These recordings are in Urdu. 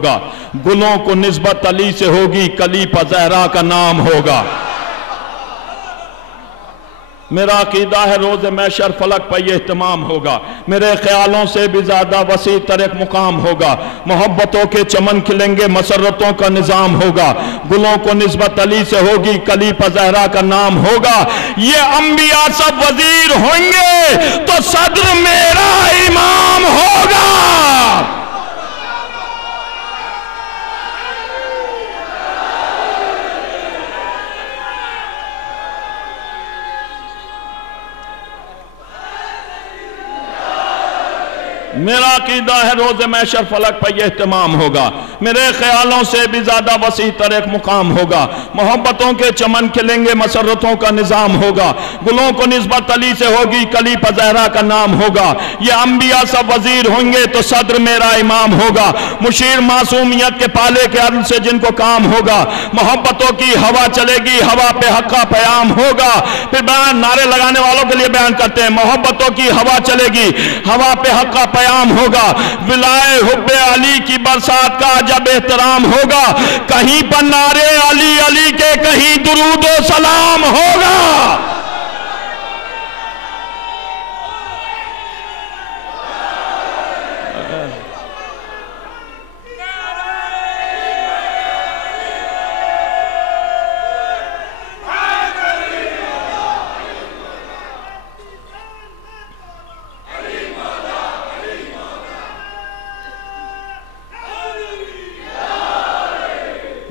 ہوگا، گلوں کو نسبت علی سے ہوگی، کلی پر زہرا کا نام ہوگا۔ میرا عقیدہ ہے روز محشر فلک پر یہ اہتمام ہوگا، میرے خیالوں سے بھی زیادہ وسیع تر ایک مقام ہوگا، محبتوں کے چمن کھلیں گے، مسرتوں کا نظام ہوگا، گلوں کو نسبت علی سے ہوگی، کلی پر زہرا کا نام ہوگا۔ یہ انبیاء سب وزیر ہوں گے تو صدر میرا امام ہوگا۔ میرا عقیدہ ہے روز محشر فلک پر یہ اہتمام ہوگا، میرے خیالوں سے بھی زیادہ وسیع تر ایک مقام ہوگا، محبتوں کے چمن کھلیں گے، مسرتوں کا نظام ہوگا، گلوں کو نسبت علی سے ہوگی، کلی پر زہرا کا نام ہوگا۔ یہ انبیاء سب وزیر ہوں گے تو صدر میرا امام ہوگا، مشیر معصومیت کے پالے کے عدل سے جن کو کام ہوگا، محبتوں کی ہوا چلے گی، ہوا پہ حق کا پیام ہوگا۔ پھر بیان نعرے لگانے والوں کے لیے بیان کرتے ہیں، محبتوں کی ہوا چلے گی، ہوا پہ حق کا پیام ہوگا، ولائے حب علی کی برسات کا جب احترام ہوگا، کہیں پر نعرے علی علی کے، کہیں درود و سلام ہوگا۔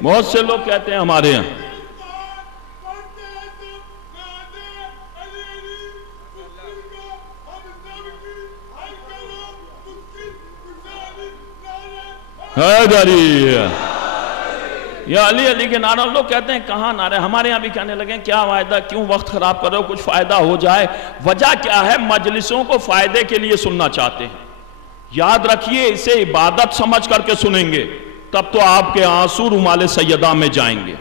بہت سے لوگ کہتے ہیں ہمارے یہاں یا علی علی کے نعرہ، لوگ کہتے ہیں کہاں نعرے، ہمارے یہاں بھی کہنے لگے کیا فائدہ، کیوں وقت خراب کرو، کچھ فائدہ ہو جائے۔ وجہ کیا ہے؟ مجلسوں کو فائدے کے لیے سننا چاہتے ہیں۔ یاد رکھیے اسے عبادت سمجھ کر کے سنیں گے تب تو آپ کے آنسو رومال سیدہ میں جائیں گے۔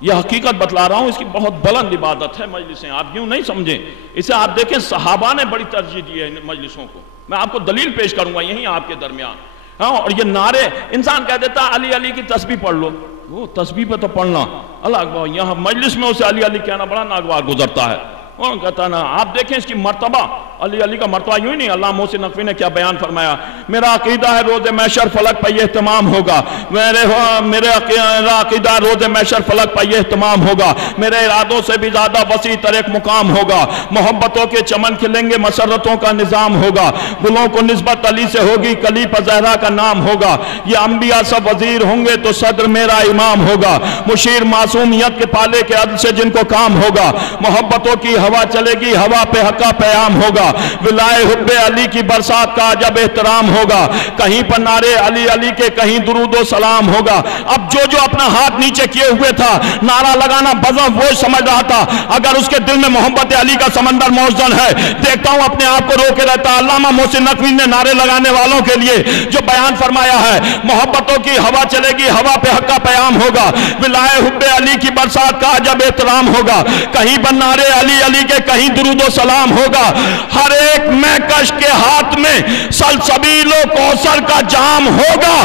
یہ حقیقت بتلا رہا ہوں، اس کی بہت بلند عبادت ہے مجلسیں، آپ یوں نہیں سمجھیں۔ اسے آپ دیکھیں صحابہ نے بڑی ترجیح دی ہے ان مجلسوں کو، میں آپ کو دلیل پیش کروں گا یہیں آپ کے درمیان۔ اور یہ نعرے، انسان کہہ دیتا علی علی کی تسبیح پڑھ لو، وہ تسبیح پہ تو پڑھنا اللہ اکبر، یہاں مجلس میں اسے علی علی کہنا بڑا ناگوار گزرتا ہے۔ وہ کہتا نا، آپ دیکھیں اس کی مرتبہ، علی علی کا مرتبہ یوں ہی نہیں۔ علامہ محسن نقوی نے کیا بیان فرمایا، میرا عقیدہ ہے روز محشر فلک پر یہ اہتمام ہوگا، میرے عقیدہ روز محشر فلک پر یہ اہتمام ہوگا، میرے ارادوں سے بھی زیادہ وسیع تر ایک مقام ہوگا، محبتوں کے چمن کھلیں گے، مسرتوں کا نظام ہوگا، گلوں کو نسبت علی سے ہوگی، کلی پر زہرا کا نام ہوگا۔ یہ انبیاء سب وزیر ہوں گے تو صدر میرا امام ہوگا، مشیر معصومیت کے پالے کے عدل سے جن کو کام ہوگا، محبتوں کی ہوا چلے گی، ہوا پہ حق کا پیام ہوگا، ولائے حب علی کی برسات کا جب احترام ہوگا، کہیں پر نعرے علی علی کے، کہیں درود و سلام ہوگا۔ اب جو اپنا ہاتھ نیچے کیے ہوئے تھا، نعرہ لگانا بزم وہ سمجھ رہا تھا، اگر اس کے دل میں محبت علی کا سمندر موزن ہے، دیکھتا ہوں اپنے آپ کو روکے رہتا۔ علامہ محسن نقوی نے نعرے لگانے والوں کے لیے جو بیان فرمایا ہے، محبتوں کی ہوا چلے گی، ہوا پہ حق کا پیام ہوگا، ولائے حب علی کی برسات کا جب احترام ہوگا، کہیں پر نعرے علی علی کے، کہیں درود و سلام ہوگا۔ ہر ایک مہکش کے ہاتھ میں سلسبیل و کوثر کا جام ہوگا،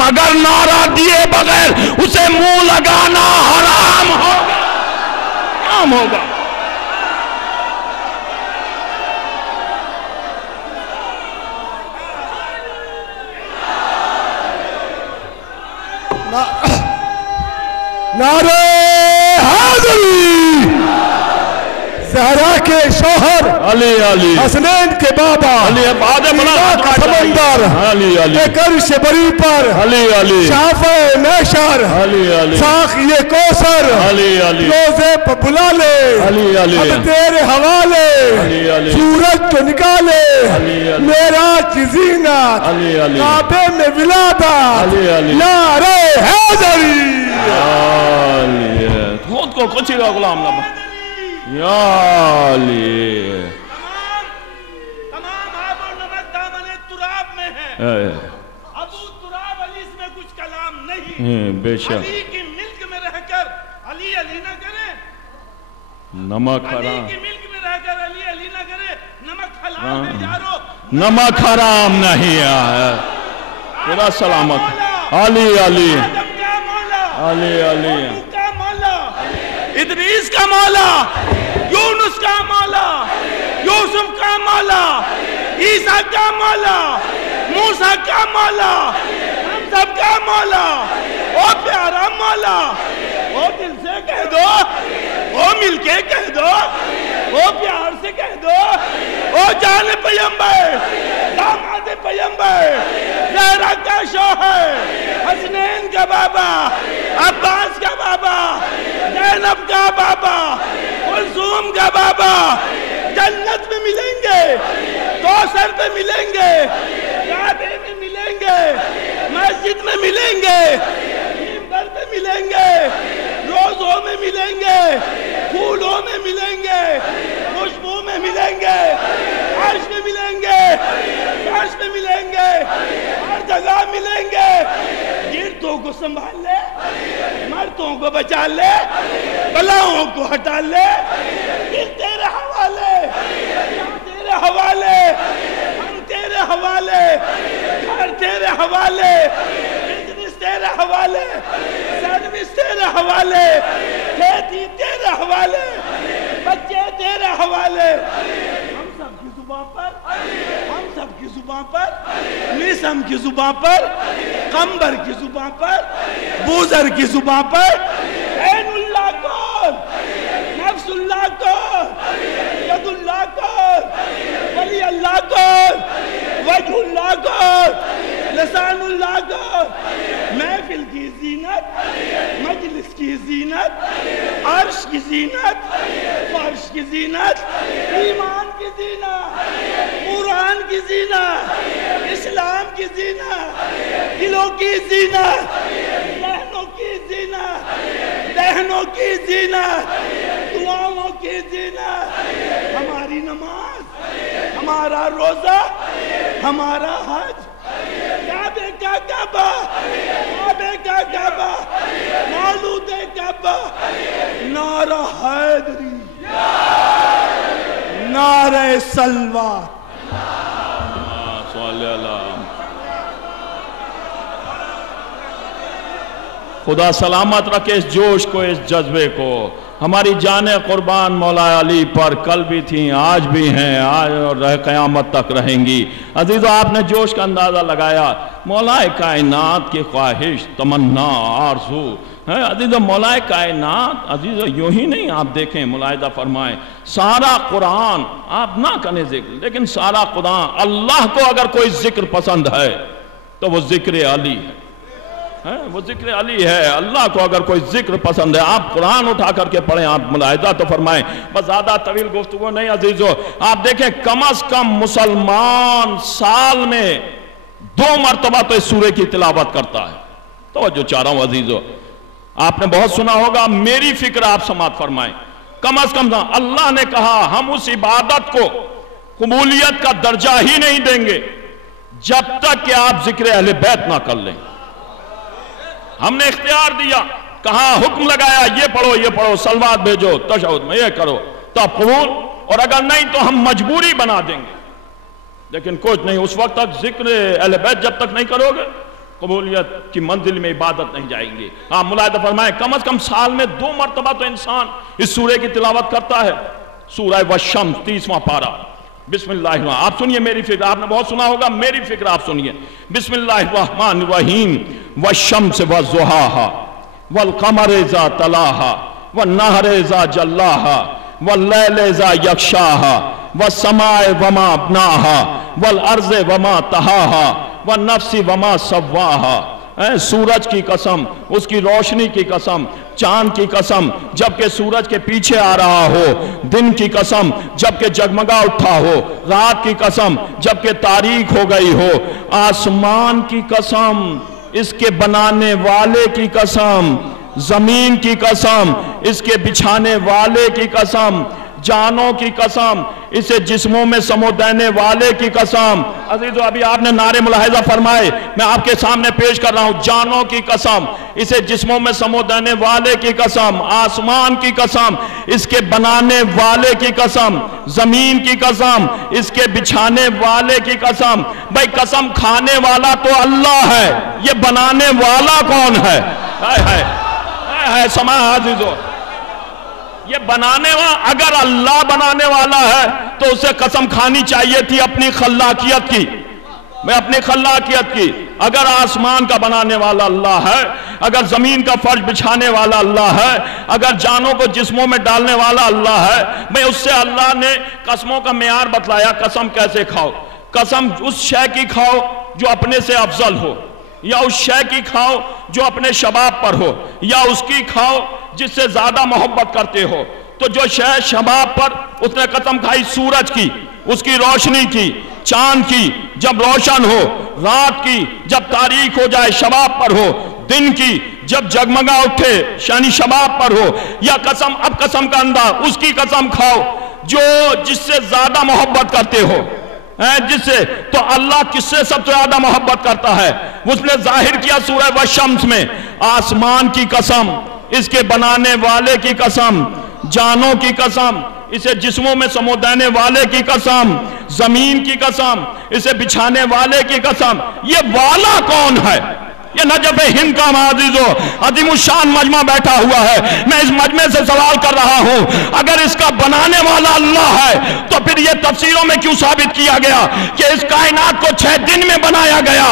مگر نعرہ دیے بغیر اسے منہ لگانا حرام ہوگا، حرام ہوگا۔ نعرہ حیدری، زہرا کے شوہر علی علی، حسنین کے بابا، علی کا سمندر، علی علی، ایک عرش بری پر، علی علی، شافع محشر، علی علی، ساقی کوثر، علی علی، روزے پہ بلا لے، علی علی، اب تیرے حوالے، علی علی، سورج تو نکالے، علی علی، معراج کی زینت، علی علی، کعبے میں ولادت، علی علی، نعرہ حیدری، علی، خود کو کچھ کا غلام نہ بن، یا علی، تمام آب اور نمک دامن تراب میں ہے، ابو تراب علی اس میں کچھ کلام نہیں، بے شک علی کی ملک میں رہ کر علی علی نہ کرے، نمک علی حرام، کی ملک میں رہ کر علی علی نہ کرے، نمک حلال ہے یارو، نمک حرام نہیں ہے، خدا سلامت علی علی آدم کا مولا، علی علی نوح کا مولا، ادریس کا مولا، یونس کا مولا، یوسف کا مولا، عیسیٰ کا مولا، موسیٰ کا مولا، ہم سب کا مولا، او پیارا مولا، او دل سے کہہ دو، او مل کے کہہ دو، او پیار سے کہہ دو، او جان پیغمبر، داماد پیغمبر، زہرا کا شوہر، حسنین کا بابا، عباس کا بابا، زینب کا بابا، کلثوم کا بابا، جنت میں ملیں گے، کوثر پہ ملیں گے، کعبے میں ملیں گے، مسجد میں ملیں گے، منبر پہ ملیں گے، روزوں میں ملیں گے، پھولوں میں ملیں گے، خوشبو میں ملیں گے، عرش میں ملیں گے، فرش میں ملیں گے، ہر جگہ ملیں گے۔ گرتوں کو سنبھال لے، مردوں کو بچا لے، بلاؤں کو ہٹا لے، دل تیرے حوالے، جان تیرے حوالے، ہم تیرے حوالے، گھر تیرے حوالے، بزنس تیرے حوالے، سروس تیرے حوالے، کھیتی تیرے حوالے، بچے تیرے حوالے۔ ہم سب کی زبان پر، ہم سب کی زبان پر، میسم کی زبان پر، قمبر کی زبان پر، بوزر کی زبان پر، عین اللہ کون، نفس اللہ کون، ید اللہ کون، ولی اللہ کون، وجہ اللہ کون، لسان اللہ کون، محفل کی زینت، مجلس کی زینت، عرش کی زینت، فرش کی زینت، ایمان کی زینت، قرآن کی زینت، اسلام کی زینت، دلوں کی زینت، ذہنوں کی زینت، دہنوں کی زینت، دعاؤں کی زینت، ہماری نماز، ہمارا روزہ، ہمارا حج، کعبے کا کعبہ، کعبے کا کعبہ، مولود کعبہ، نعرہ حیدری، نعرہ سلوات۔ صلی اللہ خدا سلامت رکھے اس جوش کو، اس جذبے کو۔ ہماری جانیں قربان مولا علی پر کل بھی تھیں، آج بھی ہیں، آج اور قیامت تک رہیں گی۔ عزیزو آپ نے جوش کا اندازہ لگایا، مولا کائنات کی خواہش، تمنا، آرزو ہے۔ عزیزو مولا کائنات، عزیزو یوں ہی نہیں، آپ دیکھیں ملاحظہ فرمائیں، سارا قرآن آپ نہ کریں ذکر، لیکن سارا قرآن اللہ کو اگر کوئی ذکر پسند ہے تو وہ ذکر علی ہے، وہ ذکر علی ہے۔ اللہ کو اگر کوئی ذکر پسند ہے، آپ قرآن اٹھا کر کے پڑھیں، آپ ملاحظہ تو فرمائیں۔ بس زیادہ طویل گفتگو نہیں عزیزو، آپ دیکھیں کم از کم مسلمان سال میں 2 مرتبہ تو اس سورے کی تلاوت کرتا ہے۔ توجہ چاہ رہا ہوں عزیزو، آپ نے بہت سنا ہوگا، میری فکر آپ سماعت فرمائیں۔ کم از کم اللہ نے کہا ہم اس عبادت کو قبولیت کا درجہ ہی نہیں دیں گے جب تک کہ آپ ذکر اہل بیت نہ کر لیں۔ ہم نے اختیار دیا، کہا حکم لگایا، یہ پڑھو، صلوات بھیجو، تشہد میں یہ کرو، تب قبول، اور اگر نہیں تو ہم مجبوری بنا دیں گے، لیکن کچھ نہیں، اس وقت تک ذکر اہل بیت جب تک نہیں کرو گے قبولیت کی منزل میں عبادت نہیں جائیں گے۔ آپ ملاحظہ فرمائیں، کم از کم سال میں 2 مرتبہ تو انسان اس سورے کی تلاوت کرتا ہے۔ سورہ والشمس 30واں پارہ، بسم اللہ الرحمن، آپ سنیے میری فکر، آپ نے بہت سنا ہوگا، میری فکر آپ سنیے۔ بسم اللہ الرحمن الرحیم، والشمس والضحاہا، والقمر اذا تلاہا، والنہر اذا جلاہا، واللیل اذا یغشاہا، والسماء وما بناہا، والارض وما طحاہا، والنفس وما سواہا۔ سورج کی قسم، اس کی روشنی کی قسم، چاند کی قسم جبکہ سورج کے پیچھے آ رہا ہو، دن کی قسم جبکہ جگمگا اٹھا ہو، رات کی قسم جبکہ تاریک ہو گئی ہو، آسمان کی قسم، اس کے بنانے والے کی قسم، زمین کی قسم، اس کے بچھانے والے کی قسم، جانوں کی قسم، اسے جسموں میں سمو دینے والے کی قسم. عزیزو ابھی آپ نے نعرے ملاحظہ فرمائے, میں آپ کے سامنے پیش کر رہا ہوں. جانوں کی قسم, اسے جسموں میں سمو دینے والے کی قسم, آسمان کی قسم, اس کے بنانے والے کی قسم, زمین کی قسم, اس کے بچھانے والے کی قسم. بھائی قسم کھانے والا تو اللہ ہے, یہ بنانے والا کون ہے؟ سماع عزیزو, یہ بنانے والا, اگر اللہ بنانے والا ہے تو اسے قسم کھانی چاہیے تھی اپنی خلاقیت کی, میں اپنی خلاقیت کی. اگر آسمان کا بنانے والا اللہ ہے, اگر زمین کا فرش بچھانے والا اللہ ہے, اگر جانوں کو جسموں میں ڈالنے والا اللہ ہے, میں اس سے اللہ نے قسموں کا معیار بتلایا. قسم کیسے کھاؤ؟ قسم اس شے کی کھاؤ جو اپنے سے افضل ہو, یا اس شے کی کھاؤ جو اپنے شباب پر ہو, یا اس کی کھاؤ جس سے زیادہ محبت کرتے ہو. تو جو شے شباب پر, اس نے قسم کھائی سورج کی, اس کی روشنی کی, چاند کی جب روشن ہو, رات کی جب تاریک ہو جائے شباب پر ہو, دن کی جب جگمگا اٹھے یعنی شباب پر ہو. یا قسم, اب قسم کا انداز, اس کی قسم کھاؤ جو جس سے زیادہ محبت کرتے ہو, جس سے. تو اللہ کس سے سب سے زیادہ محبت کرتا ہے؟ اس نے ظاہر کیا سورہ والشمس میں. آسمان کی قسم, اس کے بنانے والے کی قسم, جانوں کی قسم, اسے جسموں میں سمو دینے والے کی قسم, زمین کی قسم, اسے بچھانے والے کی قسم. یہ والا کون ہے؟ یہ نجف ہند کا عزیزو عظیم الشان مجمع بیٹھا ہوا ہے. میں اس مجمع سے سوال کر رہا ہوں, اگر اس کا بنانے والا اللہ ہے تو پھر یہ تفسیروں میں کیوں ثابت کیا گیا کہ اس کائنات کو 6 دن میں بنایا گیا؟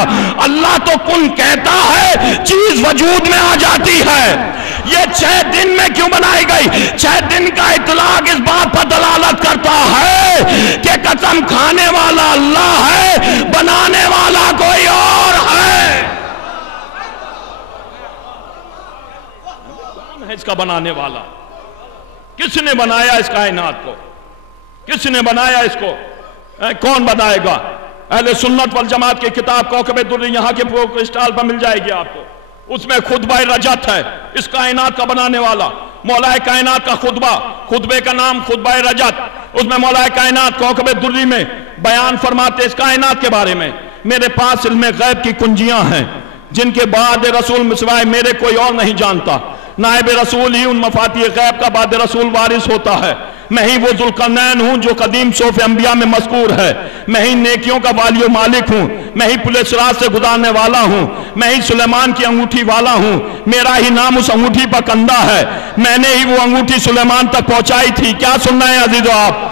اللہ تو کن کہتا ہے, چیز وجود میں آ جاتی ہے. یہ 6 دن میں کیوں بنائی گئی؟ 6 دن کا اطلاق اس بات پر دلالت کرتا ہے کہ قسم کھانے والا اللہ ہے, بنانے والا کوئی اور ہے. اس کا بنانے والا کس نے بنایا اس کائنات کو؟ کس نے بنایا اس کو؟ کون بنائے گا؟ اہل سنت والجماعت کی کتاب کوکب دری یہاں کے اسٹال پر مل جائے گی آپ کو. اس میں خطبہ رجت ہے, اس کائنات کا بنانے والا مولا کائنات کا خطبہ, خطبے کا نام خطبہ رجت. اس میں مولا کائنات کوکب دری میں بیان فرماتے اس کائنات کے بارے میں. میرے پاس علم غیب کی کنجیاں ہیں جن کے بعد رسول میں سوائے میرے کوئی اور نہیں جانتا. نائب رسول ہی ان مفاتیح غیب کا بعد رسول وارث ہوتا ہے. میں ہی وہ ذوالقرنین ہوں جو قدیم صوف انبیاء میں مذکور ہے. میں ہی نیکیوں کا والی و مالک ہوں. میں ہی پل صراط سے گزارنے والا ہوں. میں ہی سلیمان کی انگوٹھی والا ہوں. میرا ہی نام اس انگوٹھی پر کندہ ہے. میں نے ہی وہ انگوٹھی سلیمان تک پہنچائی تھی. کیا سننا ہے عزیزو آپ؟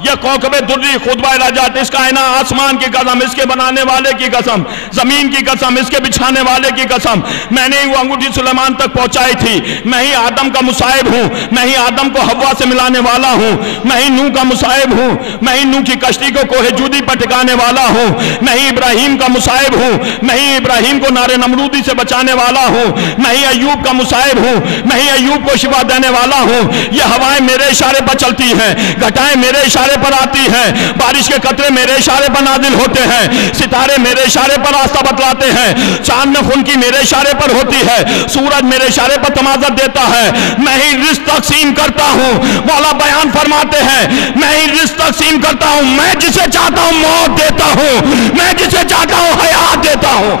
یہ کوکب دری خطبہ رجت, اس کائنات آسمان کی قسم, اس کے بنانے والے کی قسم, زمین کی قسم, اس کے بچھانے والے کی قسم. میں نے ہی وہ انگوٹھی سلیمان تک پہنچائی تھی. میں ہی آدم کا مصاحب ہوں. میں ہی آدم کو حوا سے ملانے والا ہوں. میں ہی نوح کا مصاحب ہوں. میں ہی نوح کی کشتی کو کوہ جودی پر ٹکانے والا ہوں. میں ہی ابراہیم کا مصاحب ہوں. میں ہی ابراہیم کو نار نمرودی سے بچانے والا ہوں. میں ہی ایوب کا مصاحب ہوں. میں ہی ایوب کو شفا دینے والا ہوں. یہ ہوائیں میرے اشارے پر چلتی ہیں, گھٹائیں میرے اشارے پر آتی ہیں, بارش کے قطرے میرے اشارے پر نازل ہوتے ہیں, ستارے میرے اشارے پر راستہ بتلاتے ہیں, چاند میں خون کی میرے اشارے پر ہوتی ہے, سورج میرے اشارے پر تمازت دیتا ہے. میں ہی رزق تقسیم کرتا ہوں. مولا بیان فرماتے ہیں میں ہی رزق تقسیم کرتا ہوں. میں جسے چاہتا ہوں موت دیتا ہوں, میں جسے چاہتا ہوں حیات دیتا ہوں.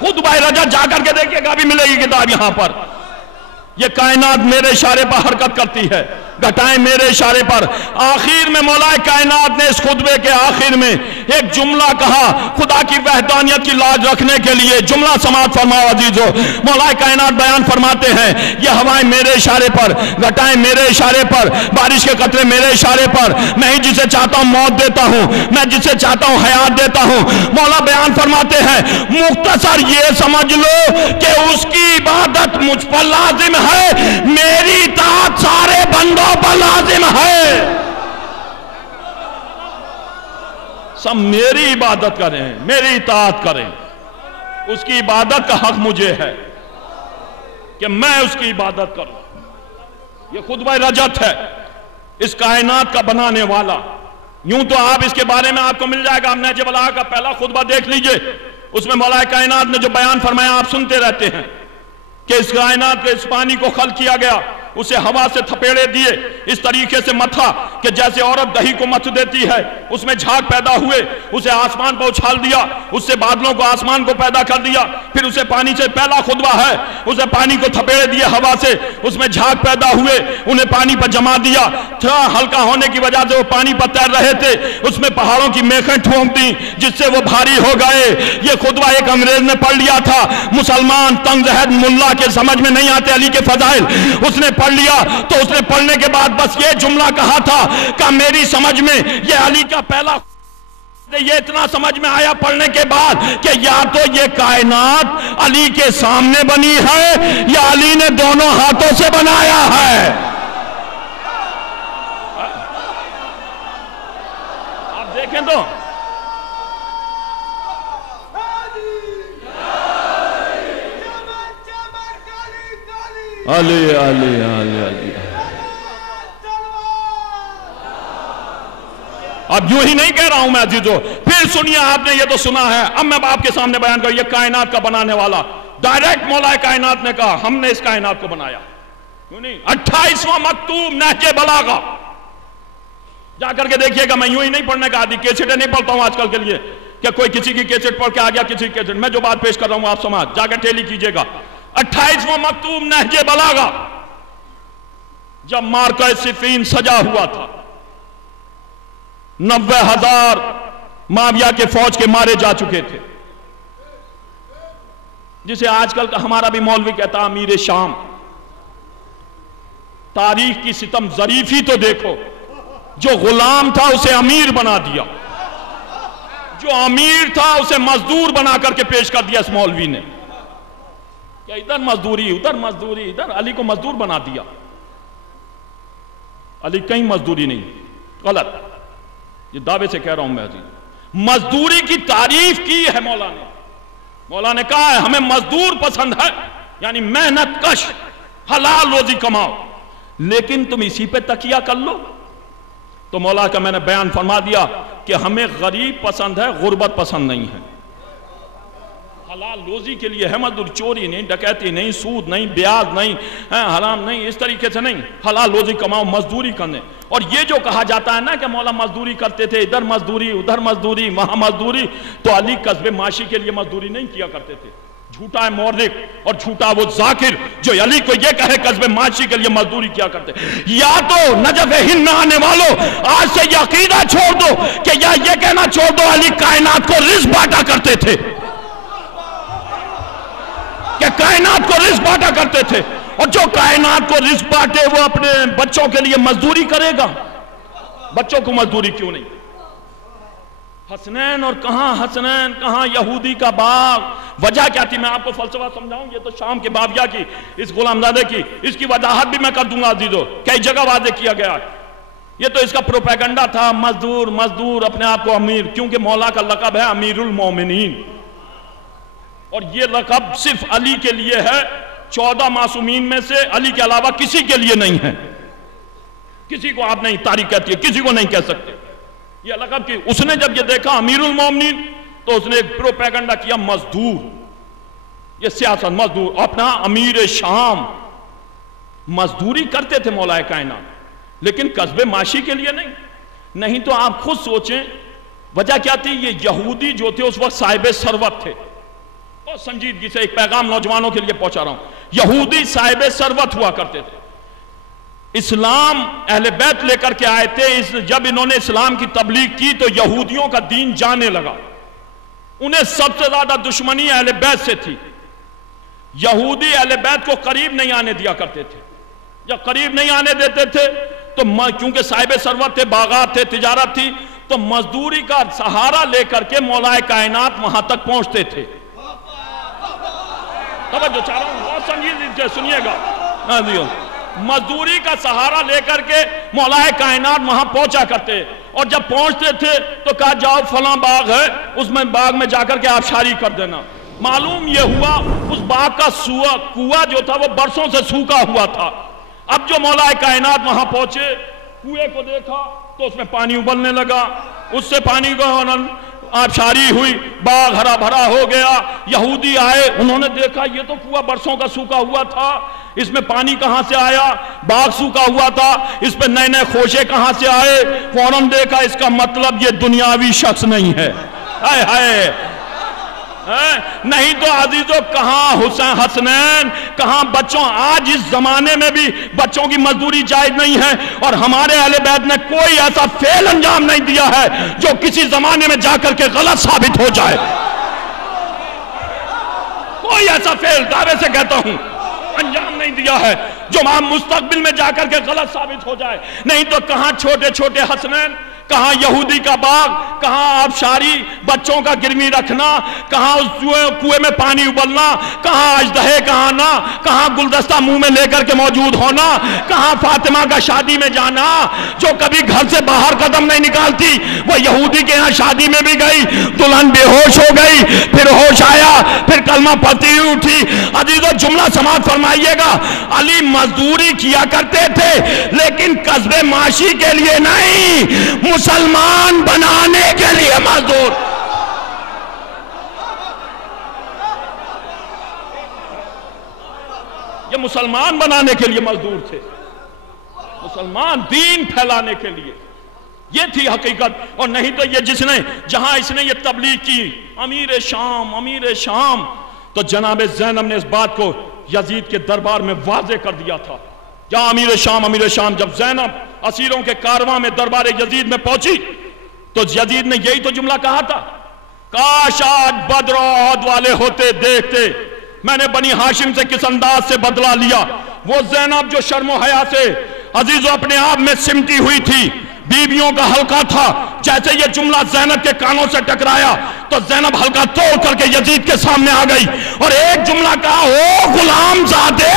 خود رجت جا کر کے دیکھیے گا, بھی ملے گی کتاب یہاں پر. یہ کائنات میرے اشارے پر حرکت کرتی ہے, گھٹائیں میرے اشارے پر. آخر میں مولا کائنات نے اس خطبے کے آخر میں ایک جملہ کہا خدا کی وحدانیت کی لاج رکھنے کے لیے. جملہ سماعت فرماؤ عزیزو. مولا کائنات بیان فرماتے ہیں یہ ہوائیں میرے اشارے پر, گھٹائیں میرے اشارے پر, بارش کے قطرے میرے اشارے پر. میں ہی جسے چاہتا ہوں موت دیتا ہوں, میں جسے چاہتا ہوں حیات دیتا ہوں. مولا بیان فرماتے ہیں مختصر یہ سمجھ لو کہ اس کی عبادت مجھ پر لازم ہے, میری اطاعت سارے بندوں پر لازم ہے. سب میری عبادت کریں, میری اطاعت کریں. اس کی عبادت کا حق مجھے ہے کہ میں اس کی عبادت کروں. یہ خطبہ رجت ہے, اس کائنات کا بنانے والا. یوں تو آپ اس کے بارے میں آپ کو مل جائے گا, ہم نہج بلاغہ کا پہلا خطبہ دیکھ لیجئے. اس میں مولا کائنات نے جو بیان فرمایا آپ سنتے رہتے ہیں کہ اس کائنات کے اس پانی کو خلق کیا گیا, اسے ہوا سے تھپیڑے دیے، اس طریقے سے متھا کہ جیسے عورت دہی کو مت دیتی ہے، اس میں جھاگ پیدا ہوئے، اسے آسمان پر اچھال دیا، اس سے بادلوں کو آسمان کو پیدا کر دیا، پھر اسے پانی سے پہلا خطبہ ہے، اسے پانی کو تھپیڑے دیے ہوا سے، اس میں جھاگ پیدا ہوئے، انہیں پانی پر جما دیا، تھوڑا ہلکا ہونے کی وجہ سے وہ پانی پر تیر رہے تھے، اس میں پہاڑوں کی میخیں ٹھونک دی جس سے وہ بھاری ہو گئے۔ یہ خطبہ ایک انگریز نے پڑھ لیا تھا، مسلمان تنگ ذہن ملا کے سمجھ میں نہیں آتے علی کے فضائل، اس نے پڑھ لیا تو اس نے پڑھنے کے بعد بس یہ جملہ کہا تھا کہ میری سمجھ میں یہ علی کا پہلا، یہ اتنا سمجھ میں آیا پڑھنے کے بعد کہ یا تو یہ کائنات علی کے سامنے بنی ہے یا علی نے دونوں ہاتھوں سے بنایا ہے۔ آپ دیکھیں تو علی علی علی علی، اب یوں ہی نہیں کہہ رہا ہوں میں عزیزو، پھر سنیے، آپ نے یہ تو سنا ہے، اب میں آپ کے سامنے بیان کروں، یہ کائنات کا بنانے والا ڈائریکٹ مولا کائنات نے کہا ہم نے اس کائنات کو بنایا، کیوں نہیں؟ 28واں مکتوب نہج بلاغہ، جا کر کے دیکھیے گا، میں یوں ہی نہیں پڑھنے کا عادی، کیسٹیں نہیں پڑھتا ہوں آج کل کے لیے کہ کوئی کسی کی کیسٹ پڑھ کے آ گیا، کسی کی کیسٹ، میں جو بات پیش کر رہا ہوں آپ سمجھ، جا کے ٹیلی کیجئے گا۔ 28واں مکتوب نہج بلاغہ، جب مارکہ صفین سجا ہوا تھا، 90,000 معاویہ کے فوج کے مارے جا چکے تھے، جسے آج کل کا ہمارا بھی مولوی کہتا امیر شام۔ تاریخ کی ستم ظریفی تو دیکھو، جو غلام تھا اسے امیر بنا دیا، جو امیر تھا اسے مزدور بنا کر کے پیش کر دیا اس مولوی نے، کہ ادھر مزدوری ادھر مزدوری ادھر، علی کو مزدور بنا دیا۔ علی کہیں مزدوری نہیں، غلط، یہ دعوے سے کہہ رہا ہوں میں عزیز، مزدوری کی تعریف کی ہے مولا نے، مولا نے کہا ہے ہمیں مزدور پسند ہے، یعنی محنت کش، حلال روزی کماؤ، لیکن تم اسی پہ تکیہ کر لو۔ تو مولا کا میں نے بیان فرما دیا کہ ہمیں غریب پسند ہے، غربت پسند نہیں ہے، حلال روزی کے لیے ہے مزدور، چوری نہیں، ڈکیتی نہیں، سود نہیں، بیاض نہیں، حرام نہیں، اس طریقے سے نہیں، حلال روزی کماؤ، مزدوری کرنے۔ اور یہ جو کہا جاتا ہے نا کہ مولا مزدوری کرتے تھے، ادھر مزدوری ادھر مزدوری وہاں مزدوری، تو علی قصب معاشی کے لیے مزدوری نہیں کیا کرتے تھے۔ جھوٹا ہے مورخ اور جھوٹا وہ ذاکر جو علی کو یہ کہے قصب معاشی کے لیے مزدوری کیا کرتے، یا تو نجف ہند میں آنے والوں آج سے یہ عقیدہ چھوڑ دو کہ یا یہ کہنا چھوڑ دو علی کائنات کو رزق بانٹا کرتے تھے، کہ کائنات کو رزق بانٹا کرتے تھے، اور جو کائنات کو رزق بانٹے وہ اپنے بچوں کے لیے مزدوری کرے گا، بچوں کو مزدوری کیوں نہیں؟ حسنین اور کہاں حسنین، کہاں یہودی کا باغ، وجہ کیا تھی؟ میں آپ کو فلسفہ سمجھاؤں، یہ تو شام کے باویہ کی، اس غلام زادے کی، اس کی وضاحت بھی میں کر دوں گا عزیزو، کئی جگہ واضح کیا گیا ہے۔ یہ تو اس کا پروپیگنڈا تھا، مزدور مزدور، اپنے آپ کو امیر، کیونکہ مولا کا لقب ہے امیر المومنین، اور یہ لقب صرف علی کے لیے ہے، 14 معصومین میں سے علی کے علاوہ کسی کے لیے نہیں ہے، کسی کو آپ نہیں، تاریخ کہتی ہے کسی کو نہیں کہہ سکتے یہ لقب کی۔ اس نے جب یہ دیکھا امیر المومنین تو اس نے ایک پروپیگنڈا کیا مزدور، یہ سیاست مزدور، اپنا امیر شام، مزدوری کرتے تھے مولا کائنات، لیکن قصب معاشی کے لیے نہیں۔ نہیں تو آپ خود سوچیں وجہ کیا تھی؟ یہ یہودی جو تھے اس وقت صاحب ثروت تھے، بہت سنجیدگی سے ایک پیغام نوجوانوں کے لیے پہنچا رہا ہوں، یہودی صاحب ثروت ہوا کرتے تھے، اسلام اہل بیت لے کر کے آئے تھے، جب انہوں نے اسلام کی تبلیغ کی تو یہودیوں کا دین جانے لگا، انہیں سب سے زیادہ دشمنی اہل بیت سے تھی، یہودی اہل بیت کو قریب نہیں آنے دیا کرتے تھے، جب قریب نہیں آنے دیتے تھے تو کیونکہ صاحب ثروت تھے، باغات تھے، تجارت تھی، تو مزدوری کا سہارا لے کر کے مولا کائنات وہاں تک پہنچتے تھے۔ توجہ چاہ رہا ہوں، بہت سنجیدگی سے سنیے گا، مزدوری کا سہارا لے کر کے مولا کائنات وہاں پہنچا کرتے، اور جب پہنچتے تھے تو کہا جاؤ فلاں باغ ہے، اس میں باغ میں جا کر کے آبشاری کر دینا۔ معلوم یہ ہوا اس باغ کا کنواں جو تھا وہ برسوں سے سوکھا ہوا تھا۔ اب جو مولا کائنات وہاں پہنچے، کنویں کو دیکھا تو اس میں پانی ابلنے لگا، اس سے پانی کو آبشاری ہوئی، باغ ہرا بھرا ہو گیا، یہودی آئے، انہوں نے دیکھا یہ تو کنواں برسوں کا سوکھا ہوا تھا، اس میں پانی کہاں سے آیا؟ باغ سوکھا ہوا تھا، اس پہ نئے نئے خوشے کہاں سے آئے؟ فوراً دیکھا اس کا مطلب یہ دنیاوی شخص نہیں ہے۔ ہائے ہائے، نہیں تو عزیزو کہاں حسنین، کہاں بچوں؟ آج اس زمانے میں بھی بچوں کی مزدوری جائز نہیں ہے، اور ہمارے اہل بیت نے کوئی ایسا فعل انجام نہیں دیا ہے جو کسی زمانے میں جا کر کے غلط ثابت ہو جائے۔ کوئی ایسا فعل دعوے سے کہتا ہوں انجام نہیں دیا ہے جو مستقبل میں جا کر کے غلط ثابت ہو جائے۔ نہیں تو کہاں چھوٹے چھوٹے حسنین، کہاں یہودی کا باغ، کہاں آبشاری، بچوں کا گرمی رکھنا، کہاں اس کنویں میں پانی ابلنا، کہاں اژدہے کا آنا، کہاں گلدستہ منہ میں لے کر کے موجود ہونا، کہاں فاطمہ کا شادی میں جانا، جو کبھی گھر سے باہر قدم نہیں نکالتی وہ یہودی کے ہاں شادی میں بھی گئی، دلہن بے ہوش ہو گئی، پھر ہوش آیا، پھر کلمہ پڑھتی ہوئی اٹھی۔ عزیزو جملہ سماعت فرمائیے گا، علی مزدوری کیا کرتے تھے لیکن کسب معاشی کے لیے نہیں، مسلمان بنانے کے لیے مزدور۔ یہ مسلمان بنانے کے لیے مزدور تھے، مسلمان دین پھیلانے کے لیے، یہ تھی حقیقت۔ اور نہیں تو یہ جس نے جہاں اس نے یہ تبلیغ کی، امیر شام، تو جناب زینب نے اس بات کو یزید کے دربار میں واضح کر دیا تھا۔ جہاں امیر شام، جب زینب اسیروں کے کارواں میں دربار یزید میں پہنچی تو یزید نے یہی تو جملہ کہا تھا، کاش آج بدر و احد والے ہوتے دیکھتے میں نے بنی ہاشم سے کس انداز سے بدلہ لیا۔ وہ زینب جو شرم و حیا سے عزیزو اپنے آپ میں سمٹی ہوئی تھی، بیویوں کا حلقہ تھا، جیسے یہ جملہ زینب کے کانوں سے ٹکرایا تو زینب حلقہ توڑ کر کے یزید کے سامنے آ گئی اور ایک جملہ کہا، او غلام زادے،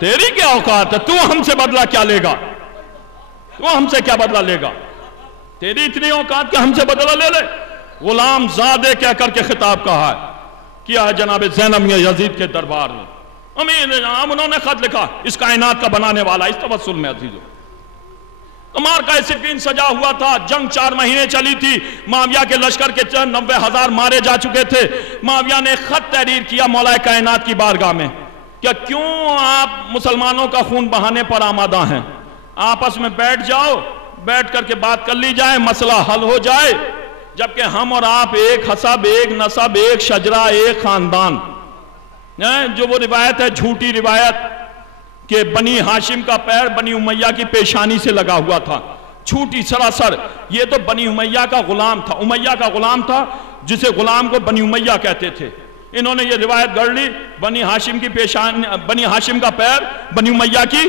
تیری کیا اوقات ہے؟ تو ہم سے بدلہ کیا لے گا؟ تو ہم سے کیا بدلہ لے گا؟ تیری اتنی اوقات کہ ہم سے بدلہ لے لے؟ غلام زادے کہہ کر کے خطاب کہا ہے، کیا ہے جناب زینب نے یزید کے دربار میں۔ انہوں نے خط لکھا، اس کائنات کا بنانے والا، اس توسل میں عزیزو معرکہ صفین سجا ہوا تھا، جنگ 4 مہینے چلی تھی، معاویہ کے لشکر کے 90,000 مارے جا چکے تھے۔ معاویہ نے خط تحریر کیا مولا کائنات کی بارگاہ میں، کیا کیوں آپ مسلمانوں کا خون بہانے پر آمادہ ہیں؟ آپس میں بیٹھ جاؤ، بیٹھ کر کے بات کر لی جائے، مسئلہ حل ہو جائے، جبکہ ہم اور آپ ایک حسب، ایک نسب، ایک شجرہ، ایک خاندان۔ جو وہ روایت ہے، جھوٹی روایت کہ بنی ہاشم کا پیر بنی امیہ کی پیشانی سے لگا ہوا تھا، جھوٹی سراسر۔ یہ تو بنی امیہ کا غلام تھا، امیہ کا غلام تھا، جسے غلام کو بنی امیہ کہتے تھے۔ انہوں نے یہ روایت گڑھ لی، بنی ہاشم کا پیر بنی امیہ کی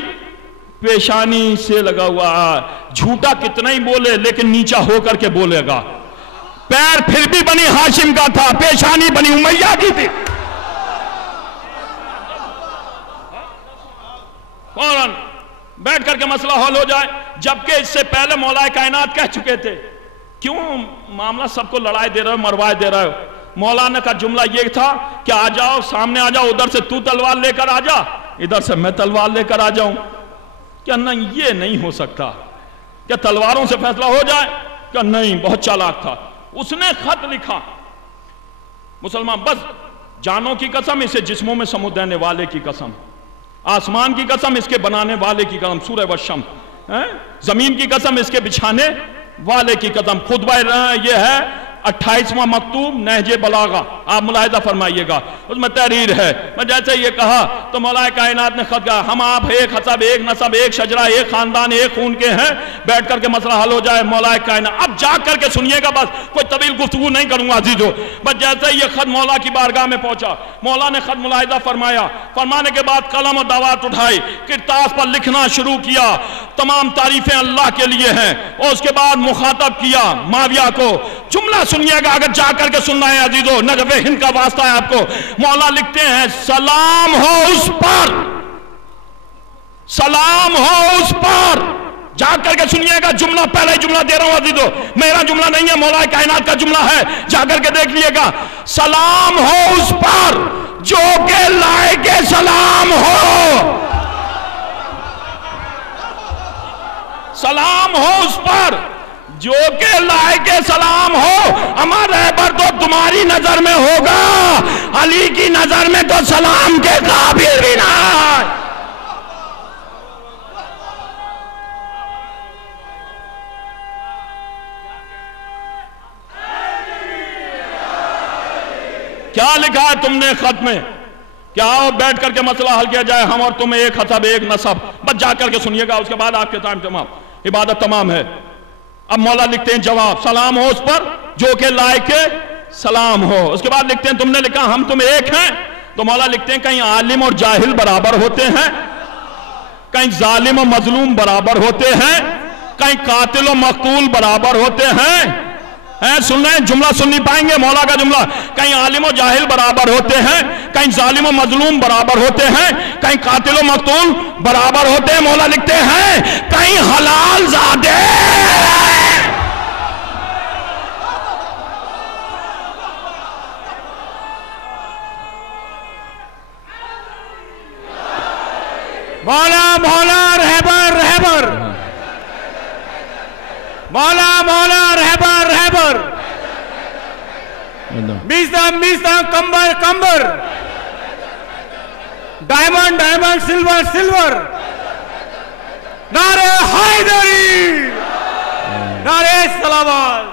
پیشانی سے لگا ہوا۔ جھوٹا کتنا ہی بولے لیکن نیچا ہو کر کے بولے گا، پیر پھر بھی بنی ہاشم کا تھا، پیشانی بنی امیہ کی تھی۔ فوراً بیٹھ کر کے مسئلہ حل ہو جائے، جبکہ اس سے پہلے مولا کائنات کہہ چکے تھے، کیوں معاملہ سب کو لڑائی دے رہے ہو، مروائے دے رہے ہو؟ مولانا کا جملہ یہ تھا کہ آ جاؤ، سامنے آ جاؤ، ادھر سے تو تلوار لے کر آ جا، ادھر سے میں تلوار لے کر آ جاؤں۔ کیا نہیں، یہ نہیں ہو سکتا؟ کیا تلواروں سے فیصلہ ہو جائے؟ کیا نہیں، بہت چالاک تھا۔ اس نے خط لکھا، مسلمان بس جانوں کی قسم، اسے جسموں میں سمو دینے والے کی قسم، آسمان کی قسم، اس کے بنانے والے کی قسم، سورہ والشمس، زمین کی قسم، اس کے بچھانے والے کی قسم۔ خطبہ یہ ہے 28واں مکتوب نہج بلاغہ، آپ ملاحظہ فرمائیے گا، اس میں تحریر ہے۔ میں جیسے یہ کہا تو مولا کائنات نے خط کہا، ہم آپ ایک حسب، ایک نسب، ایک شجرہ، ایک خاندان، ایک خون کے ہیں، بیٹھ کر کے مسئلہ حل ہو جائے۔ مولا کائنات اب جا کر کے سنیے گا، بس کوئی طویل گفتگو نہیں کروں گا عزیزو۔ بس جیسے یہ خط مولا کی بارگاہ میں پہنچا، مولا نے خط ملاحظہ فرمایا، فرمانے کے بعد قلم و دوات اٹھائی، کرتاس پر لکھنا شروع کیا، تمام تعریفیں اللہ کے لیے ہیں، اور اس کے بعد مخاطب کیا معاویہ کو، جملہ سنیے گا اگر جا کر کے سننا ہے عزیزو، نجف ہند کا واسطہ ہے آپ کو. مولا لکھتے ہیں سلام ہو اس پر، سلام ہو اس پر. جا کر کے سنیے گا جملہ، پہلے جملہ دے رہا ہوں عزیزو، میرا جملہ نہیں ہے، مولا کائنات کا جملہ ہے. جا کر کے دیکھ لیے گا. سلام ہو اس پر جو کہ لائق سلام ہو. سلام ہو اس پر جو کہ لائق سلام ہو. ہمارا رہبر تو تمہاری نظر میں ہوگا، علی کی نظر میں تو سلام کے قابل بھی نہ. کیا لکھا ہے تم نے خط میں؟ کیا آؤ بیٹھ کر کے مسئلہ حل کیا جائے، ہم اور تم ایک حسب ایک نسب. بس جا کر کے سنیے گا، اس کے بعد آپ کے ٹائم تمام، عبادت تمام ہے. اب مولا لکھتے ہیں جواب سلام ہو اس پر جو کہ لائق سلام ہو. اس کے بعد لکھتے ہیں تم نے لکھا ہم تم ایک ہیں، تو مولا لکھتے ہیں کہیں عالم اور جاہل برابر ہوتے ہیں، کہیں ظالم و مظلوم برابر ہوتے ہیں، کہیں قاتل و مقتول برابر ہوتے ہیں. سن رہے ہیں جملہ سن نہیں پائیں گے مولا کا جملہ. کہیں عالم و جاہل برابر ہوتے ہیں، کہیں ظالم و مظلوم برابر ہوتے ہیں، کہیں قاتل و مقتول برابر ہوتے ہیں. مولا لکھتے ہیں کہیں حلال زادے مولا مولا رہبر رہبر، مولا مولا رہبر رہبر، میزان میزان کمبر کمبر، ڈائمنڈ ڈائمنڈ سلور سلور. نعرہ حیدری، نعرہ صلوات.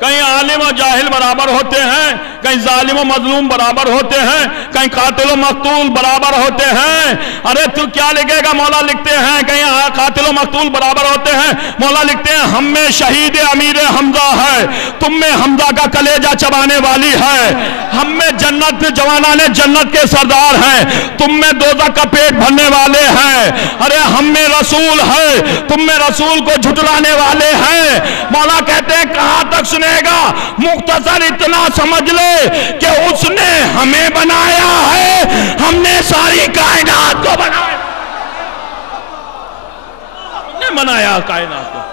کہیں عالم و جاہل برابر ہوتے ہیں، کہیں ظالم و مظلوم برابر ہوتے ہیں، کہیں قاتل و مقتول برابر ہوتے ہیں. ارے تو کیا لکھے گا؟ مولا لکھتے ہیں کہیں قاتل و مقتول برابر ہوتے ہیں. مولا لکھتے ہیں ہم میں شہید امیر حمزہ ہے، تم میں حمزہ کا کلیجہ چبانے والی ہے. ہم میں جنت جوانان جنت کے سردار ہیں، تم میں دوزخ کا پیٹ بھرنے والے ہیں. ارے ہم میں رسول ہے، تم میں رسول کو جھٹلانے والے ہیں. مولا کہتے ہیں کہاں تک سنے گا؟ مختصر اتنا سمجھ لے کہ اس نے ہمیں بنایا ہے، ہم نے ساری کائنات کو بنایا. ہم نے بنایا کائنات کو.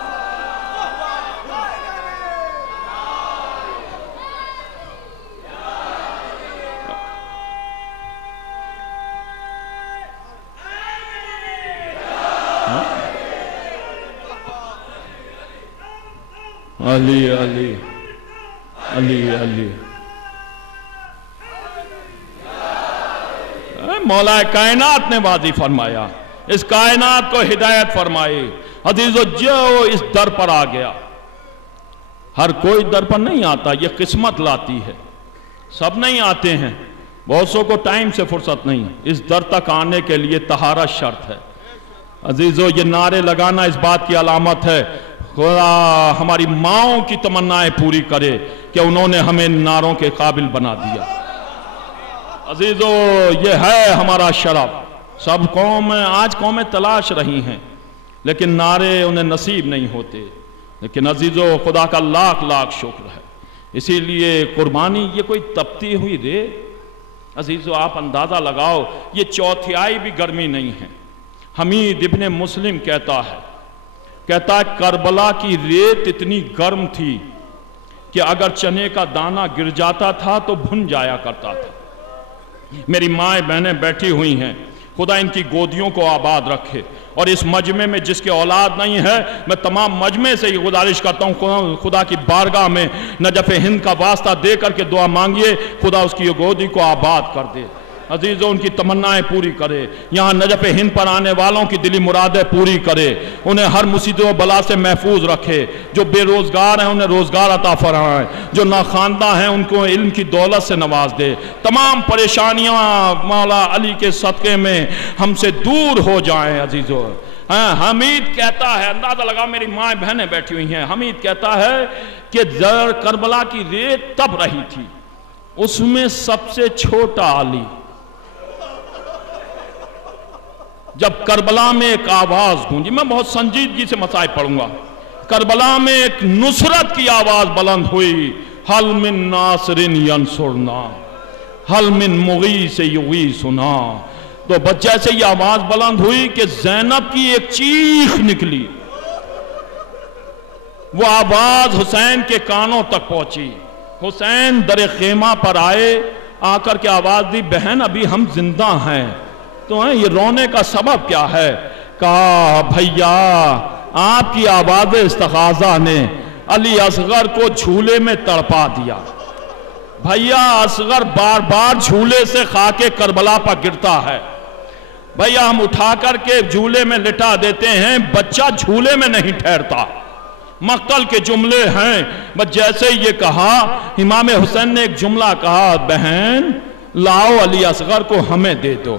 علی علی علی علی. مولا کائنات نے واضح فرمایا، اس کائنات کو ہدایت فرمائی. عزیزو جو اس در پر آ گیا، ہر کوئی در پر نہیں آتا، یہ قسمت لاتی ہے. سب نہیں آتے ہیں، بہت سو کو ٹائم سے فرصت نہیں. اس در تک آنے کے لیے طہارت شرط ہے. عزیزو یہ نعرے لگانا اس بات کی علامت ہے خدا ہماری ماؤں کی تمنائیں پوری کرے کہ انہوں نے ہمیں نعروں کے قابل بنا دیا. عزیزو یہ ہے ہمارا شرف. سب قومیں آج قومیں تلاش رہی ہیں لیکن نعرے انہیں نصیب نہیں ہوتے. لیکن عزیزو خدا کا لاکھ لاکھ شکر ہے. اسی لیے قربانی یہ کوئی تپتی ہوئی رے. عزیزو آپ اندازہ لگاؤ یہ چوتھائی بھی گرمی نہیں ہے. حمید ابن مسلم کہتا ہے کربلا کی ریت اتنی گرم تھی کہ اگر چنے کا دانہ گر جاتا تھا تو بھن جایا کرتا تھا. میری مائیں بہنیں بیٹھی ہوئی ہیں، خدا ان کی گودیوں کو آباد رکھے. اور اس مجمع میں جس کے اولاد نہیں ہے میں تمام مجمع سے یہ گزارش کرتا ہوں خدا کی بارگاہ میں نجف ہند کا واسطہ دے کر کے دعا مانگیے خدا اس کی گودی کو آباد کر دے. عزیزوں ان کی تمنائیں پوری کرے. یہاں نجف ہند پر آنے والوں کی دلی مرادیں پوری کرے. انہیں ہر مصیبت و بلا سے محفوظ رکھے. جو بے روزگار ہیں انہیں روزگار عطا فرمائے. جو ناخواندہ ہیں ان کو علم کی دولت سے نواز دے. تمام پریشانیاں مولا علی کے صدقے میں ہم سے دور ہو جائیں. عزیزوں حمید کہتا ہے، اندازہ لگا میری ماں بہنیں بیٹھی ہوئی ہیں، حمید کہتا ہے کہ کربلا کی ریت تب رہی تھی، اس میں سب سے چھوٹا علی جب کربلا میں ایک آواز گونجی، میں بہت سنجیدگی سے مسائل پڑھوں گا، کربلا میں ایک نصرت کی آواز بلند ہوئی، حل من ناصر ینصرنا حل من مغیث یغیثنا، تو جیسے یہ آواز بلند ہوئی کہ زینب کی ایک چیخ نکلی، وہ آواز حسین کے کانوں تک پہنچی۔ حسین در خیمہ پر آئے، آ کر کے آواز دی، بہن ابھی ہم زندہ ہیں، تو یہ رونے کا سبب کیا ہے؟ کہا بھیا آپ کی آواز استغاثہ نے علی اصغر کو جھولے میں تڑپا دیا۔ بھیا اصغر بار بار جھولے سے خاک کربلا پر گرتا ہے، بھیا ہم اٹھا کر کے جھولے میں لٹا دیتے ہیں، بچہ جھولے میں نہیں ٹھہرتا۔ مقتل کے جملے ہیں، بس جیسے یہ کہا امام حسین نے ایک جملہ کہا، بہن لاؤ علی اصغر کو ہمیں دے دو،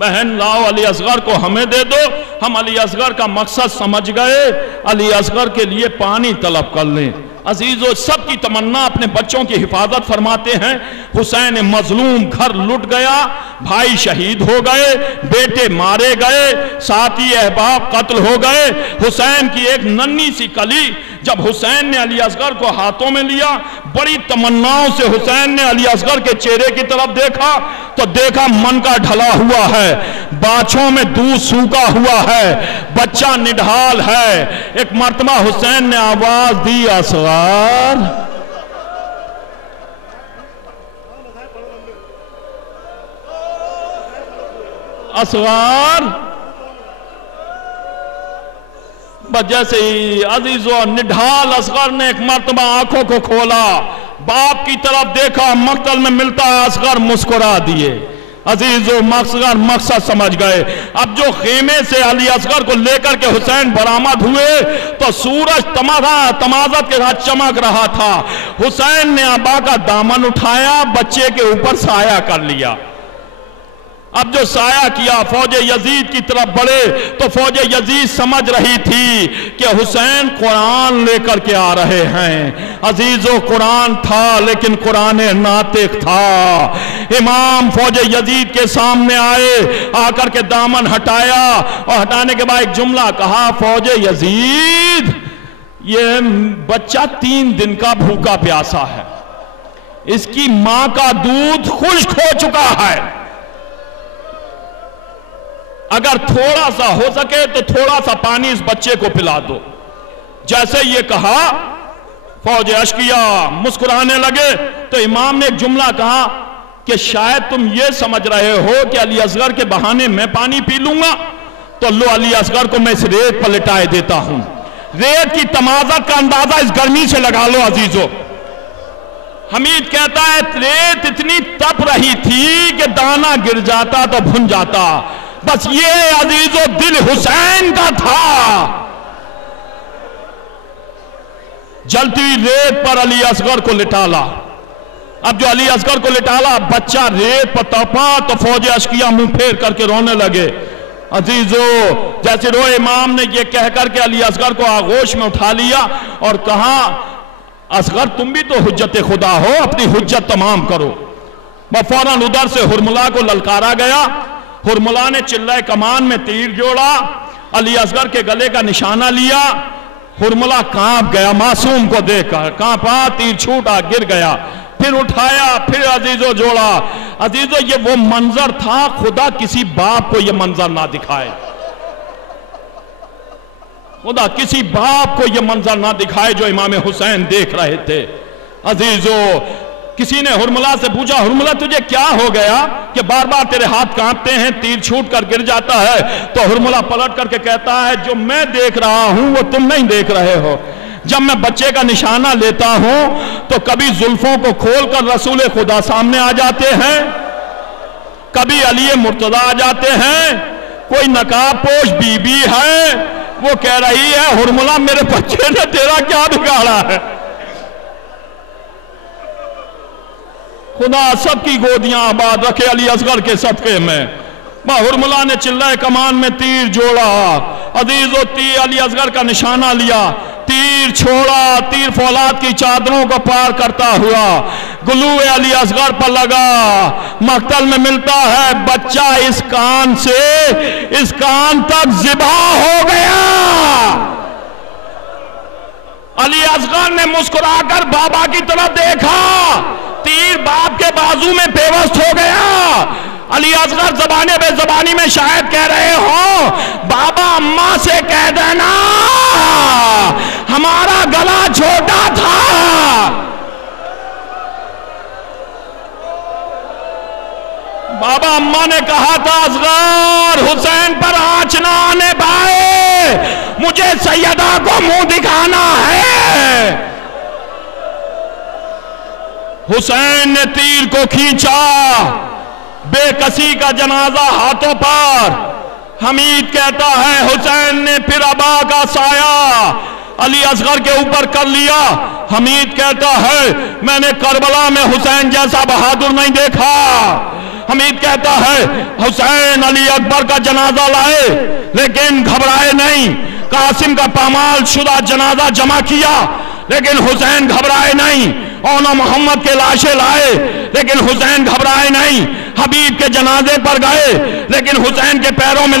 بہن لاؤ علی اصغر کو ہمیں دے دو۔ ہم علی اصغر کا مقصد سمجھ گئے، علی اصغر کے لیے پانی طلب کر لیں۔ عزیزو سب کی تمنا اپنے بچوں کی حفاظت فرماتے ہیں۔ حسین مظلوم گھر لٹ گیا، بھائی شہید ہو گئے، بیٹے مارے گئے، ساتھی احباب قتل ہو گئے۔ حسین کی ایک ننھی سی کلی جب حسین نے علی اصغر کو ہاتھوں میں لیا، بڑی تمناؤں سے حسین نے علی اصغر کے چہرے کی طرف دیکھا تو دیکھا من کا ڈھلا ہوا ہے، باچھوں میں دودھ سوکھا ہوا ہے، بچہ نڈھال ہے۔ ایک مرتبہ حسین نے آواز دی، اصغر اصغر، جیسے ہی عزیزو نڈھال اصغر نے ایک مرتبہ آنکھوں کو کھولا، باپ کی طرف دیکھا، مقتل میں ملتا اصغر مسکرا دیے۔ عزیزو مقصد سمجھ گئے۔ اب جو خیمے سے علی اصغر کو لے کر کے حسین برآمد ہوئے تو سورج تمازت کے ساتھ چمک رہا تھا۔ حسین نے ابا کا دامن اٹھایا، بچے کے اوپر سایہ کر لیا۔ اب جو سایہ کیا، فوج یزید کی طرف بڑھے تو فوج یزید سمجھ رہی تھی کہ حسین قرآن لے کر کے آ رہے ہیں۔ عزیزو قرآن تھا لیکن قرآن ناطق تھا۔ امام فوج یزید کے سامنے آئے، آ کر کے دامن ہٹایا اور ہٹانے کے بعد ایک جملہ کہا، فوج یزید یہ بچہ 3 دن کا بھوکا پیاسا ہے، اس کی ماں کا دودھ خشک ہو چکا ہے، اگر تھوڑا سا ہو سکے تو تھوڑا سا پانی اس بچے کو پلا دو۔ جیسے یہ کہا فوج اشقیا مسکرانے لگے تو امام نے ایک جملہ کہا کہ شاید تم یہ سمجھ رہے ہو کہ علی اصغر کے بہانے میں پانی پی لوں گا، تو لو علی اصغر کو میں اس ریت پر لٹائے دیتا ہوں۔ ریت کی تمازت کا اندازہ اس گرمی سے لگا لو عزیزو۔ حمید کہتا ہے ریت اتنی تپ رہی تھی کہ دانہ گر جاتا تو بھن جاتا، بس یہ عزیزو دل حسین کا تھا۔ جلتی ریت پر علی اصغر کو لٹالا۔ اب جو علی اصغر کو لٹالا، بچہ ریت پر تڑپا تو فوج اشقیا منہ پھیر کر کے رونے لگے۔ عزیزو جیسے روئے، امام نے یہ کہہ کر کے علی اصغر کو آغوش میں اٹھا لیا اور کہا، اصغر تم بھی تو حجت خدا ہو، اپنی حجت تمام کرو۔ وہ فوراً ادھر سے ہرملا کو للکارا گیا۔ ہرملا نے چلہ کمان میں تیر جوڑا، علی اصغر کے گلے کا نشانہ لیا۔ ہرملا کانپ گیا، معصوم کو دیکھ کر کانپا، تیر چھوٹا، گر گیا، پھر اٹھایا، پھر عزیزو جوڑا۔ عزیزو یہ وہ منظر تھا، خدا کسی باپ کو یہ منظر نہ دکھائے، خدا کسی باپ کو یہ منظر نہ دکھائے جو امام حسین دیکھ رہے تھے۔ عزیزو کسی نے ہرملا سے پوچھا، ہرملا تجھے کیا ہو گیا کہ بار بار تیرے ہاتھ کانپتے ہیں، تیر چھوٹ کر گر جاتا ہے؟ تو ہرملا پلٹ کر کے کہتا ہے، جو میں دیکھ رہا ہوں وہ تم نہیں دیکھ رہے ہو۔ جب میں بچے کا نشانہ لیتا ہوں تو کبھی زلفوں کو کھول کر رسول خدا سامنے آ جاتے ہیں، کبھی علی مرتضیٰ آ جاتے ہیں، کوئی نقاب پوش بی بی ہے، وہ کہہ رہی ہے، ہرملا میرے بچے نے تیرا کیا بگاڑا ہے؟ خدا سب کی گودیاں آباد رکھے علی اصغر کے صدقے میں۔ ہرملا نے چلہ کمان میں تیر جوڑا، عزیزو تیر علی اصغر کا نشانہ لیا، تیر چھوڑا، تیر فولاد کی چادروں کو پار کرتا ہوا گلو علی اصغر پر لگا۔ مقتل میں ملتا ہے بچہ اس کان سے اس کان تک ذبح ہو گیا۔ علی اصغر نے مسکرا کر بابا کی طرف دیکھا، تیر باپ کے بازو میں پیوست ہو گیا۔ علی اصغر زبانے بے زبانی میں شاید کہہ رہے ہوں بابا اماں سے کہہ دینا ہمارا گلا چھوٹا تھا۔ بابا اماں نے کہا تھا اصغر حسین پر آنچ نہ آنے پائے، مجھے سیدہ کو منہ دکھانا ہے۔ حسین نے تیر کو کھینچا، بے کسی کا جنازہ ہاتھوں پر۔ حمید کہتا ہے حسین نے پھر ابا کا سایہ علی اصغر کے اوپر کر لیا۔ حمید کہتا ہے میں نے کربلا میں حسین جیسا بہادر نہیں دیکھا۔ حمید کہتا ہے حسین علی اکبر کا جنازہ لائے لیکن گھبرائے نہیں، قاسم کا پامال شدہ جنازہ جمع کیا لیکن حسین گھبرائے نہیں، اونا محمد کے لاشیں لائے لیکن حسین گھبرائے نہیں، حبیب کے جنازے پر گئے لیکن حسین کے پیروں میں